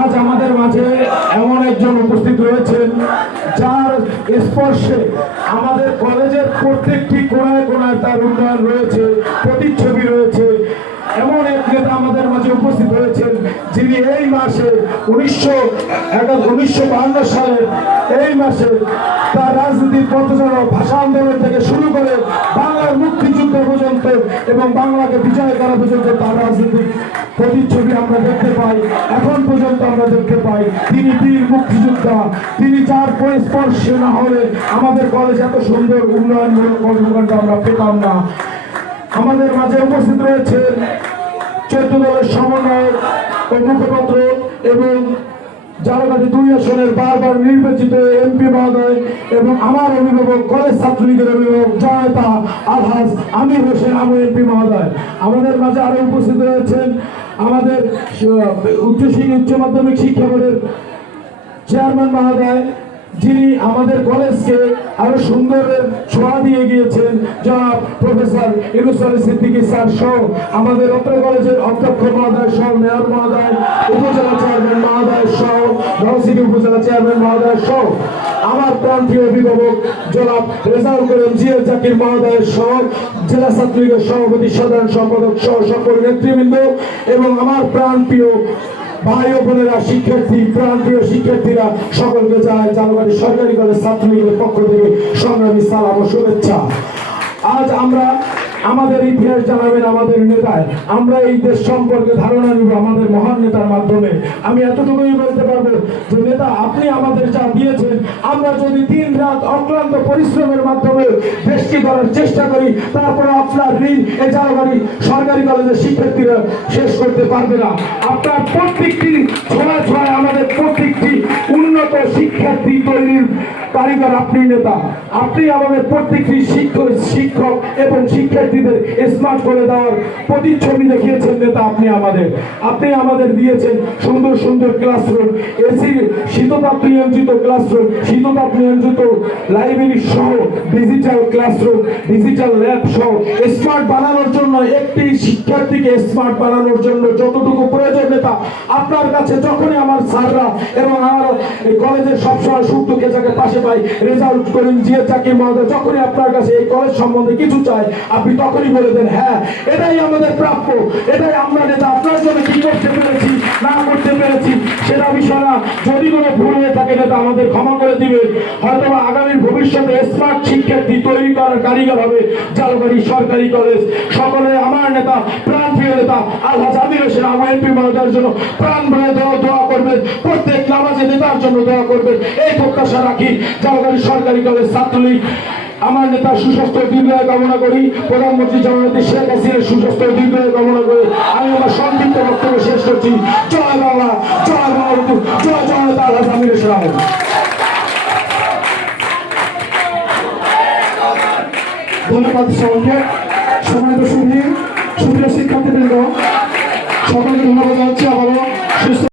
আজ আমাদের মাঝে এমন একজন উপস্থিত হয়েছেন যার স্পর্শে আমাদের কলেজের প্রত্যেকটি কোনায় কোনায় তার উন্নয়ন রয়েছে, প্রতিচ্ছবি রয়েছে। এমন এক নেতা আমাদের মাঝে উপস্থিত রয়েছে যিনি এই মাসে উনিশশো উনিশশো বাহান্ন সালের এই মাসে তার রাজনীতির পথচলা ভাষা আন্দোলন থেকে শুরু করে বাংলার মুক্তিযুদ্ধ পর্যন্ত এবং বাংলাকে বিজয় করা পর্যন্ত তার রাজনীতির প্রতিচ্ছবি আমরা দেখতে পাই। এখন পর্যন্ত আমরা দেখতে পাই তিনি বীর মুক্তিযোদ্ধা, তিনি যার পরিস্পর্শে না হলে আমাদের কলেজ এত সুন্দর, উন্নয়নমূলক কর্মকাণ্ড আমরা পেতাম না। আমাদের মাঝে উপস্থিত রয়েছেন চোদ্দ দলের সমন্বয়ক ও মুখপাত্র এবং জালকাঠি দুই আসনের বারবার নির্বাচিত এমপি মহোদয় এবং আমার অভিভাবক কলেজ ছাত্রলীগের অভিভাবক জয়তা আলহাজ আমির হোসেন আমু এমপি মহোদয়। আমাদের মাঝে আরও উপস্থিত রয়েছেন আমাদের উচ্চ উচ্চ মাধ্যমিক শিক্ষা বোর্ডের চেয়ারম্যান মহোদয়, যিনি আমাদের কলেজকে আরও সুন্দরের ছোঁয়া দিয়ে গিয়েছেন। জনাব প্রফেসর সিদ্দিকী স্যার সহ আমাদের অত্র কলেজের অধ্যক্ষ মহোদয় সহ মেয়র মহোদয়, উপজেলা চেয়ারম্যান মহোদয় সহ উপজেলা চেয়ারম্যান মহোদয় সহ, আমার প্রান্তীয় অভিভাবক জনাব রেজাউল করিম জাকির মহোদয় সহ, জেলা ছাত্রলীগের সভাপতি সাধারণ সম্পাদক সহ সকল নেতৃবৃন্দ এবং আমার ভাই বোনেরা, শিক্ষার্থী, প্রান্তীয় শিক্ষার্থীরা, সকলকে যায় জানুয়ারি সরকারি কলেজ ছাত্রলীগের পক্ষ থেকে সংগ্রামী সালাম ও শুভেচ্ছা। আজ আমরা আমাদের ইতিহাস জানাবেন আমাদের নেতায়। আমরা এই দেশ সম্পর্কে ধারণা নিব আমাদের মহান নেতার মাধ্যমে। আমি এতটুকুই বলতে পারব যে, নেতা, আপনি আমাদের যা দিয়েছেন, আমরা যদি দিন রাত অক্লান্ত পরিশ্রমের মাধ্যমে দেশকে করার চেষ্টা করি, তারপরে আপনার ঋণ, এ জানুয়ারি সরকারি কলেজের শিক্ষার্থীরা শেষ করতে পারবে না। আপনার প্রত্যেকটি ছোঁয়া ছোঁয়ায় আমাদের প্রত্যেকটি উন্নত শিক্ষার্থী তৈরির কারিগর আপনি নেতা। আপনি আমাদের প্রত্যেকটি শিক্ষক শিক্ষক এবং শিক্ষার্থীদের স্মার্ট করে দেওয়ার প্রতিচ্ছবি দেখিয়েছেন নেতা আপনি আমাদের। আপনি আমাদের দিয়েছেন সুন্দর সুন্দর ক্লাসরুম এসি শীততাপ নিয়ন্ত্রিত ক্লাসরুম শীততাপ নিয়ন্ত্রিত লাইব্রেরি সহ ডিজিটাল ক্লাসরুম ডিজিটাল ল্যাব সহ স্মার্ট বানানোর জন্য, একটি শিক্ষার্থীকে স্মার্ট বানানোর জন্য যতটুকু প্রয়োজন নেতা, আপনার কাছে যখনই আমার স্যাররা এবং আমার এই কলেজের সবসময় সুখ দুঃখে যাকে পাশে পাই রেজাল্ট করেন যে চাকরি মহোদয়, যখনই আপনার কাছে এই কলেজ সম্বন্ধে কিছু চাই আপনি তখনই বলে দেন হ্যাঁ এটাই আমাদের প্রাপ্য, এটাই আমরা নেতা, আপনার জন্য কি করতে সেটা বিষয়টা যদি কোনো ভুল হয়ে থাকে নেতা আমাদের ক্ষমা করে দিবে। হয়তো আগামীর ভবিষ্যতে স্মার্ট শিক্ষার্থী তৈরি করার কারিগর হবে জালবাড়ি সরকারি কলেজ সকলে আমার নেতা প্রাণ প্রিয় নেতা আল্লাহ জামির হোসেন, আমার এমপি মহোদয়ের জন্য প্রাণ ভরে দোয়া করবেন। প্রত্যেক নামাজে নেতার জন্য দোয়া করবেন। এই প্রত্যাশা রাখি জালবাড়ি সরকারি কলেজ ছাত্রলীগ। আমার নেতা সুস্বাস্থ্য দীর্ঘায় কামনা করি। প্রধানমন্ত্রী জননেত্রী শেখ হাসিনার সুস্বাস্থ্য দীর্ঘায় কামনা করি আমি আমার সংক্ষিপ্ত বক্তব্য শেষ করছি। জয় বাংলা জয় বাংলা জয় জয় নেতা আল্লাহ আহমেদ। ধন্যবাদ সকলকে। সম্মানিত সুধীর সুপ্রিয় শিক্ষার্থীবৃন্দ, সকলকে ধন্যবাদ জানাচ্ছি। আবারও